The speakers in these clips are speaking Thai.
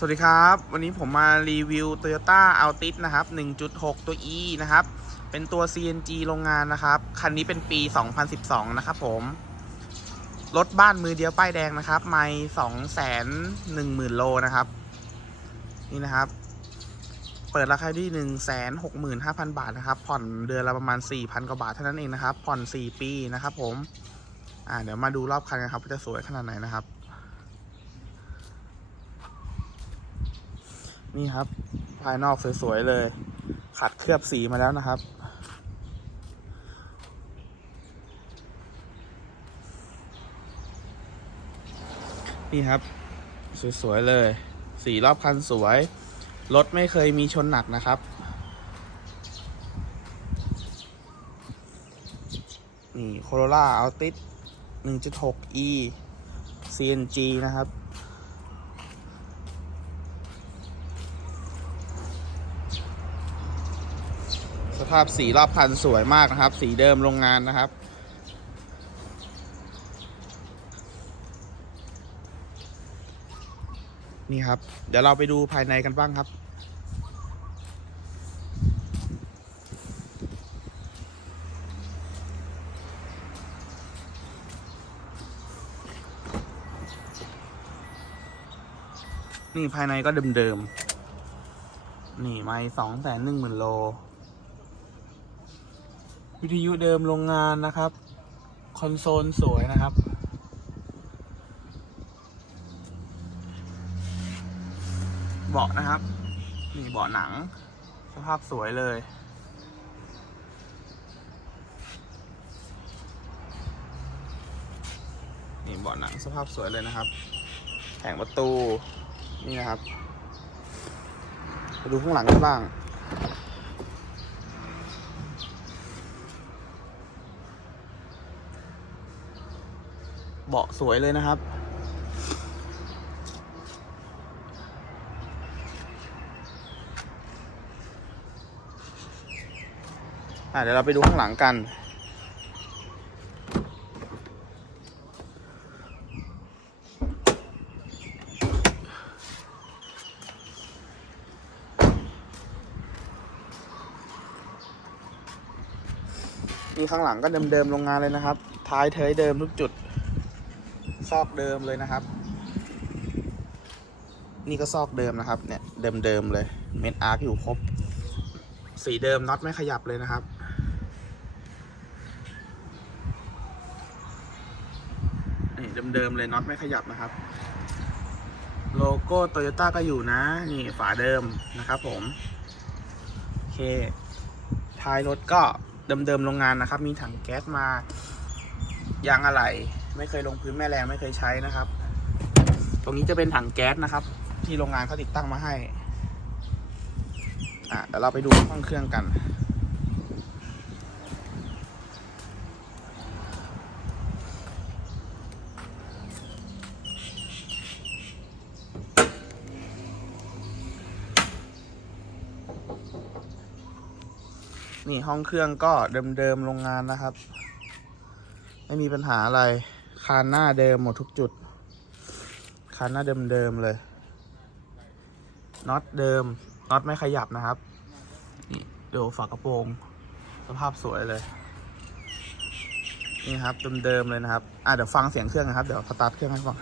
สวัสดีครับ วันนี้ผมมารีวิว Toyota Altis นะครับ 1.6 ตัว E นะครับ เป็นตัว CNG โรงงานนะครับ คันนี้เป็นปี 2012 นะครับผม รถบ้านมือเดียวป้ายแดงนะครับ ไม่210,000 โลนะครับ นี่นะครับ เปิดราคาที่ 165,000 บาทนะครับ ผ่อนเดือนละประมาณ 4,000 กว่าบาทเท่านั้นเองนะครับ ผ่อน 4 ปีนะครับผม อ่า เดี๋ยวมาดูรอบคันกันครับว่าจะสวยขนาดไหนนะครับ นี่ครับ ภายนอกสวยๆเลย ขัดเคลือบสีมาแล้วนะครับ นี่ครับ สวยๆเลย สีรอบคันสวย รถไม่เคยมีชนหนักนะครับ นี่โคโรล่าอัลติส 1.6 e CNG นะครับ ภาพสีรอบคันสวยมากนะครับ สีเดิมโรงงานนะครับ นี่ครับ เดี๋ยวเราไปดูภายในกันบ้างครับนี่ภายในก็เดิมๆ นี่ ไม่สองแสนหนึ่งหมื่นโล วิทยุเดิมโรงงานนะครับ คอนโซลสวยนะครับ เบาะนะครับ นี่เบาะหนัง สภาพสวยเลย นี่เบาะหนังสภาพสวยเลยนะครับ แผงประตู นี่นะครับ ไปดูข้างหลังกันบ้าง เบาะสวยเลยนะครับ เดี๋ยวเราไปดูข้างหลังกัน นี่ข้างหลังก็เดิมๆโรงงานเลยนะครับ ท้ายเทยเดิมทุกจุด ซอกเดิมเลยนะครับ นี่ก็ซอกเดิมนะครับ เนี่ยเดิมๆเลย เม็ดอาร์คอยู่ครบ สีเดิมน็อตไม่ขยับเลยนะครับ นี่เดิมๆเลยน็อตไม่ขยับนะครับ โลโก้โตโยต้าก็อยู่นะ นี่ฝาเดิมนะครับผม โอเค ท้ายรถก็เดิมๆโรงงานนะครับ มีถังแก๊สมา ยางอะไหล่ ไม่เคยลงพื้นแม่แรงไม่เคยใช้นะครับ ตรงนี้จะเป็นถังแก๊สนะครับ ที่โรงงานเขาติดตั้งมาให้อะเดี๋ยวเราไปดูห้องเครื่องกันนี่ห้องเครื่องก็เดิมๆโรงงานนะครับ ไม่มีปัญหาอะไร คานหน้าเดิมหมดทุกจุด คานหน้าเดิมๆเลย น็อตเดิม น็อตไม่ขยับนะครับ นี่ดูฝากระโปรง สภาพสวยเลย นี่ครับเดิมๆเลยนะครับ อะเดี๋ยวฟังเสียงเครื่องนะครับ เดี๋ยวสตาร์ทเครื่องให้ฟัง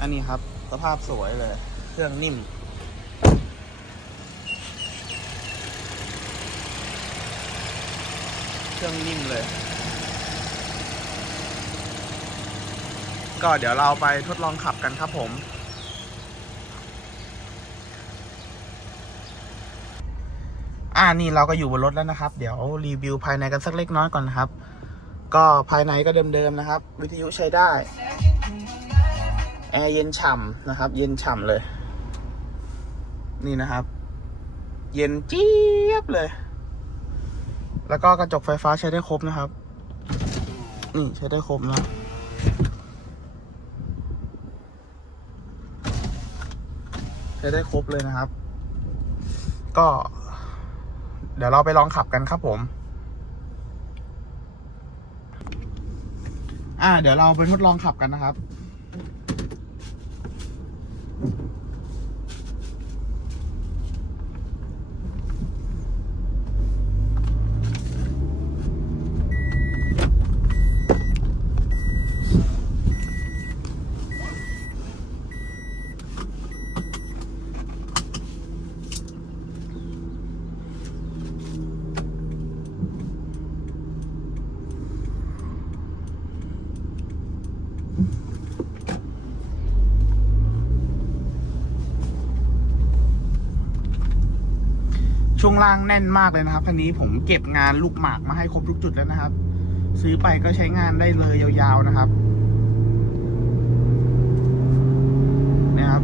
อันนี้ครับ สภาพสวยเลย เครื่องนิ่ม เค รื่องนิ่มเลย ก็เดี๋ยวเราไปทดลองขับกันครับผม อ่านี่เราก็อยู่บนรถแล้วนะครับ เดี๋ยวรีวิวภายในกันสักเล็กน้อยก่อนนะครับ ก็ภายในก็เดิมๆนะครับ วิทยุใช้ได้ แอร์เย็นฉ่ำนะครับ เย็นฉ่ำเลย นี่นะครับ เย็นเจี๊ยบเลย แล้วก็กระจกไฟฟ้าใช้ได้ครบนะครับ นี่ใช้ได้ครบแล้วใช้ได้ครบเลยนะครับ ก็ เดี๋ยวเราไปลองขับกันครับผม อ่า เดี๋ยวเราไปทดลองขับกันนะครับ ช่วงล่างแน่นมากเลยนะครับคันนี้ผมเก็บงานลูกหมากมาให้ครบทุกจุดแล้วนะครับ ซื้อไปก็ใช้งานได้เลยยาวๆนะครับนี่ยครับ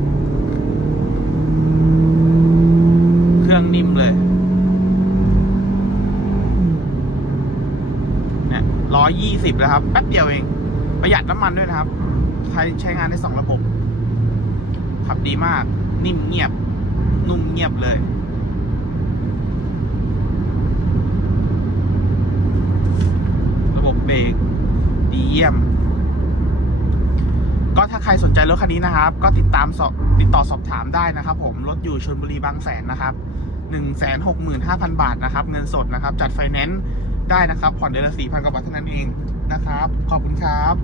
เครื่องนิ่มเลยเนี่ยร้อยยี่สิบแล้วครับแป๊บเดียวเอง ประหยัดน้ำมันด้วยนะครับ ใช้ใช้งานได้สองระบบ ขับดีมาก นิ่มเงียบ นุ่มเงียบเลย ระบบเบรกดีเยี่ยม ก็ถ้าใครสนใจรถคันนี้นะครับ ก็ติดตามสอบติดต่อสอบถามได้นะครับ ผมรถอยู่ชลบุรีบางแสนนะครับหนึ่งแสนหกหมื่นห้าพันบาทนะครับ เงินสดนะครับ จัดไฟแนนซ์ได้นะครับ ผ่อนเดือนละสี่พันกว่าบาทเท่านั้นเองนะครับ ขอบคุณครับ